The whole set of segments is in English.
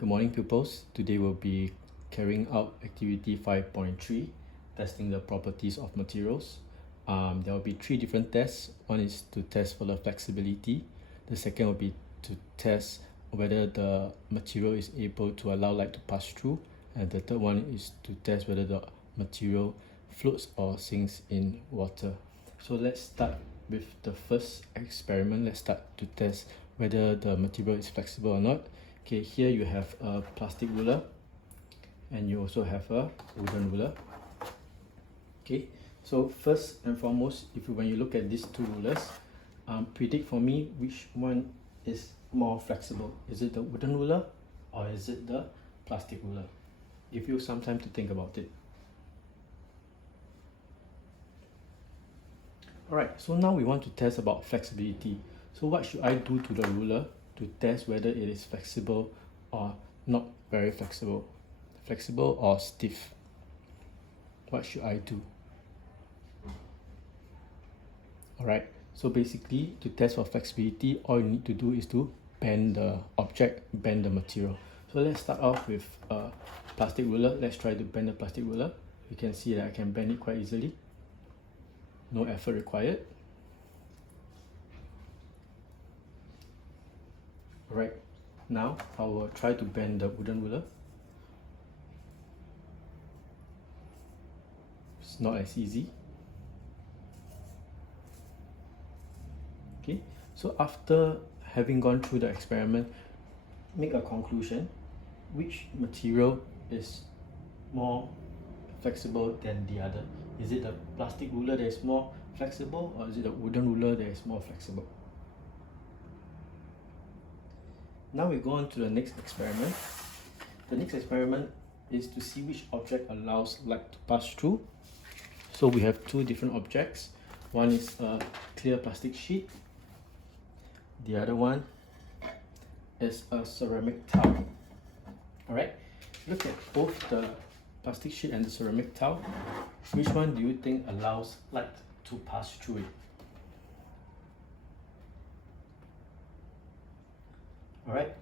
Good morning, pupils. Today we'll be carrying out activity 5.3, testing the properties of materials. There will be 3 different tests. One is to test for the flexibility. The second will be to test whether the material is able to allow light to pass through. And the third one is to test whether the material floats or sinks in water. So let's start with the first experiment. Let's start to test whether the material is flexible or not. Okay, here you have a plastic ruler and you also have a wooden ruler. Okay, so first and foremost, when you look at these two rulers, predict for me which one is more flexible. Is it the wooden ruler or is it the plastic ruler? Give you some time to think about it. Alright, so now we want to test about flexibility. So what should I do to the ruler to test whether it is flexible or not very flexible? Flexible or stiff? What should I do? Alright, so basically to test for flexibility, all you need to do is to bend the object, bend the material. So let's start off with a plastic ruler. Let's try to bend the plastic ruler. You can see that I can bend it quite easily. No effort required. Alright, now I will try to bend the wooden ruler. It's not as easy. Okay, so after having gone through the experiment, make a conclusion. Which material is more flexible than the other? Is it the plastic ruler that is more flexible, or is it the wooden ruler that is more flexible? Now we go on to the next experiment. The next experiment is to see which object allows light to pass through. So we have 2 different objects. One is a clear plastic sheet. The other one is a ceramic tile. Alright, look at both the plastic sheet and the ceramic tile. Which one do you think allows light to pass through it? Alright,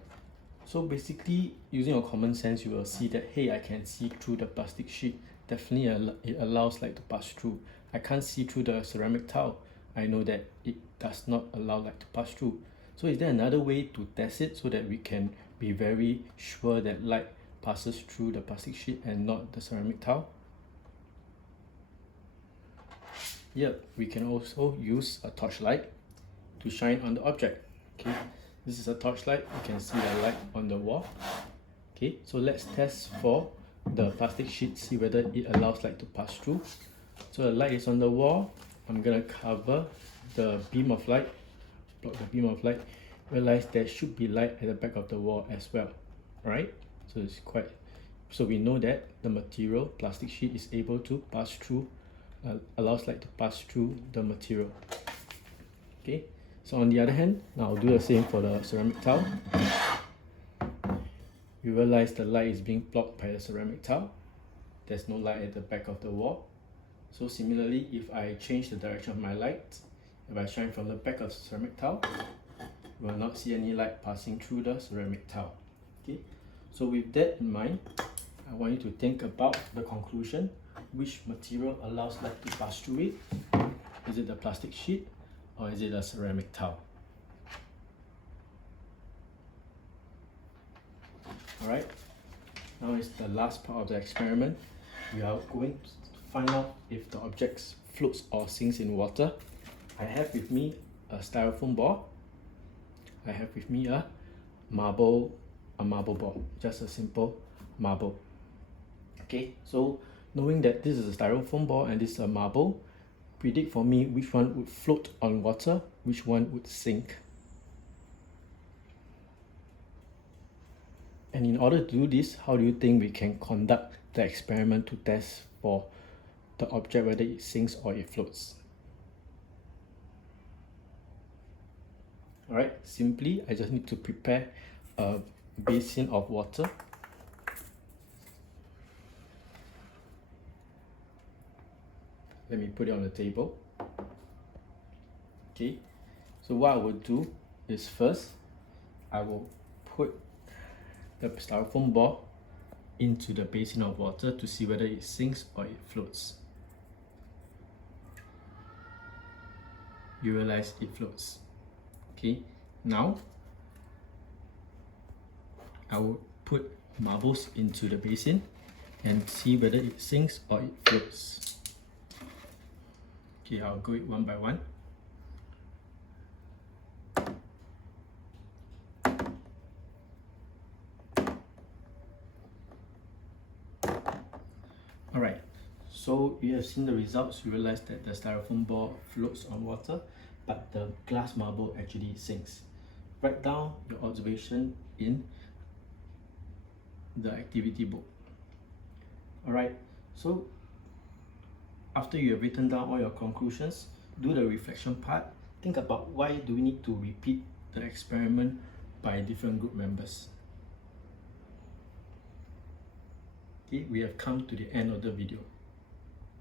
so basically using your common sense, you will see that, hey, I can see through the plastic sheet. Definitely it allows light to pass through. I can't see through the ceramic tile. I know that it does not allow light to pass through. So is there another way to test it so that we can be very sure that light passes through the plastic sheet and not the ceramic tile? Yep, we can also use a torchlight to shine on the object. Okay, this is a torchlight. You can see the light on the wall. Okay, so let's test for the plastic sheet, see whether it allows light to pass through. So the light is on the wall. I'm gonna cover the beam of light, block the beam of light. Realize there should be light at the back of the wall as well. Alright, so we know that the material, plastic sheet, is able to pass through, allows light to pass through the material. Okay, so on the other hand, now I'll do the same for the ceramic tile. You realize the light is being blocked by the ceramic tile. There's no light at the back of the wall. So similarly, if I change the direction of my light, if I shine from the back of the ceramic tile, you will not see any light passing through the ceramic tile. Okay, so with that in mind, I want you to think about the conclusion. Which material allows light to pass through it? Is it the plastic sheet or is it a ceramic tile? Alright, now is the last part of the experiment. We are going to find out if the object floats or sinks in water. I have with me a styrofoam ball. I have with me a marble ball, just a simple marble. Okay, so knowing that this is a styrofoam ball and this is a marble, predict for me which one would float on water, which one would sink. And in order to do this, how do you think we can conduct the experiment to test for the object whether it sinks or it floats? Alright, simply I just need to prepare a basin of water. Let me put it on the table. Okay, so what I will do is first I will put the styrofoam ball into the basin of water to see whether it sinks or it floats. You realize it floats. Okay, now I will put marbles into the basin and see whether it sinks or it floats. Okay, I'll go it one by one. Alright, so you have seen the results. You realize that the styrofoam ball floats on water, but the glass marble actually sinks. Write down your observation in the activity book. Alright, so after you have written down all your conclusions, do the reflection part. Think about why do we need to repeat the experiment by different group members. Okay, we have come to the end of the video.